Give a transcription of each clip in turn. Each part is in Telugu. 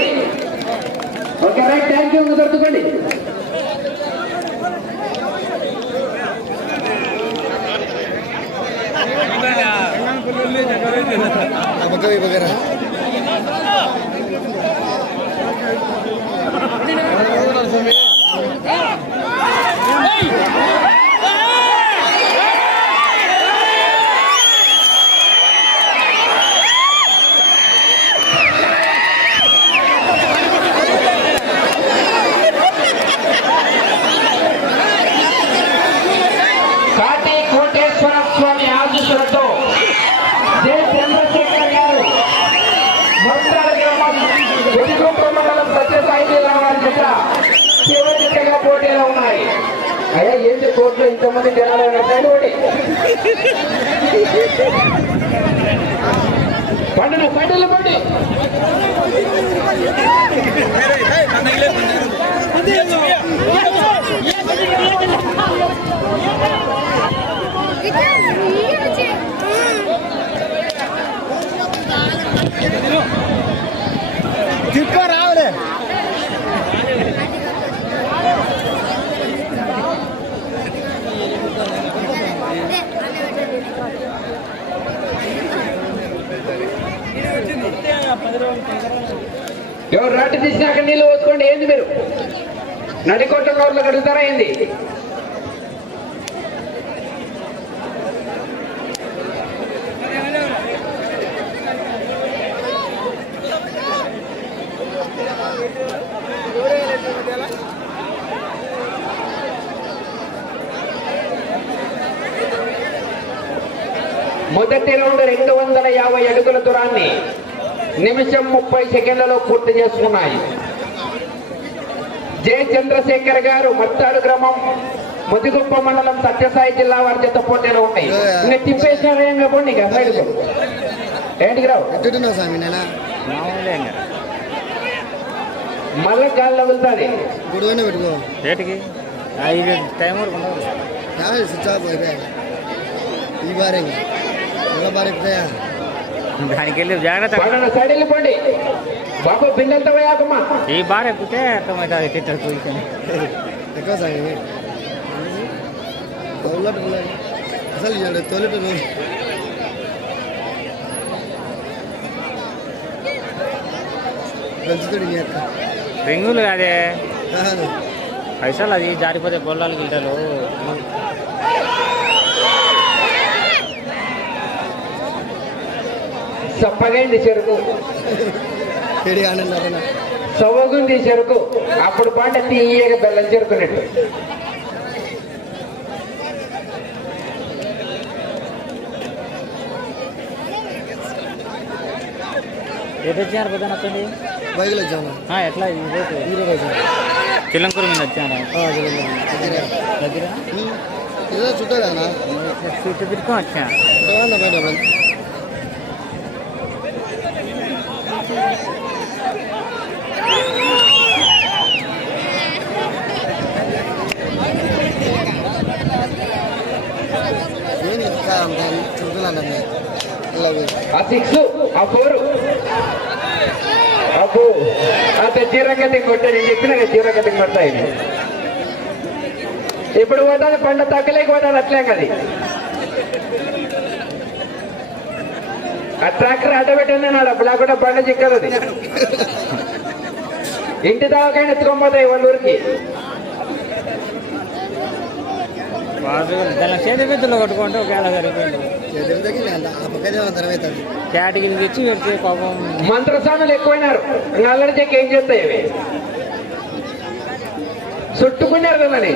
సర్దుకోండి ఓకే రైట్ థ్యాంక్ యూ సర్దుకోండి అబద్ధం జిల్లా చివరి జతగా పోటీలో ఉన్నాయి. అయ్యా ఏంటి కోర్టులో ఇంతమంది జనాలు ఉన్నాడు ఒకటి పండుగ పండుగ పండి. Yeah. ఎవరు రాటి తీసినాక నీళ్ళు పోసుకోండి ఏంది మీరు? నడికొట్ట రోడ్లు కడుగుతారా ఏంది? మొదటి రౌండ్ రెండు వందల యాభై అడుగుల దూరాన్ని నిమిషం ముప్పై సెకండ్లలో పూర్తి చేసుకున్నాయి. జె. చంద్రశేఖర్ గారు మత్తాడు గ్రామం ముదిగుప్ప మండలం సత్యసాయి జిల్లా వారి చేత పోటీలో ఉన్నాయి. ఇంకా తిప్పేసినారు ఏం ఇక సైడ్కు ఏంటికి రావు? ఎట్టున్నావు స్వామి నేను? మళ్ళీ గాల్లో వెళ్తాది. గుడివైనా పెట్టుకో. రేటుకి ఐదు టైం వరకు ఈ బారే మళ్ళీ ఎక్కుతాయా దానికి వెళ్ళి జాగ్రత్త పడన సైడ్ వెళ్ళిపోండి. బాబు బిందెంత పోయాకమ్మా ఈ బార్ ఎక్కితే అర్థమవుతుంది తిట్టరు ఎక్కువ అసలు తోలట అక్క. రింగులు కాదు. పైసలు అది జారిపోతే బొల్లాలు గిల్టలు. చప్పగైంది చెరుకు. సొవగుంది చెరుకు. అప్పుడు పాట తీయగా బెల్లం చెరుకున్నట్టు. ఎటు వచ్చారు పొద్దున వస్తుంది బైక్లో వచ్చాను ఆ, ఎట్లా? వచ్చాను చిలంకూరు మీద వచ్చాను. దగ్గర. చుట్టా కదా చుట్టా బయట రండి. ఏంటి ఇంకా అంత చుట్టున్నాను అలాగే ఆ సిక్స్ ఆ ఫోర్. అబ్బో అంత జీరగతి కొట్టే నేను చెప్పిన జీరగతి కొడతాయి ఇప్పుడు పోతాది పంట తగ్గలేక పోతాది అట్లే కది. ఆ ట్రాక్టర్ అడ్డబెట్టింది నాడు అప్పుడు లేకుండా బండ చిక్కదు ఇంటి దాకైనా ఎత్తుకోపోతాయి వాళ్ళ ఊరికి. వాళ్ళు దాని చేతి పెద్దలు కొట్టుకుంటే ఒకవేళ సరిపోయింది. దగ్గర ఆ పక్కనే తర్వాత కేటగిరీ తెచ్చి పెడితే పాపం. ఎక్కువైనారు. నల్లని చెక్క ఏం చేస్తాయి చుట్టుకున్నారు కదని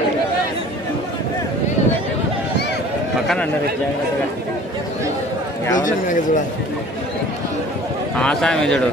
పక్కన అన్నారు జాగ్రత్తగా ఆసామి చూడు.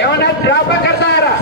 ఏమన్నా జ్ఞాపకర్తారా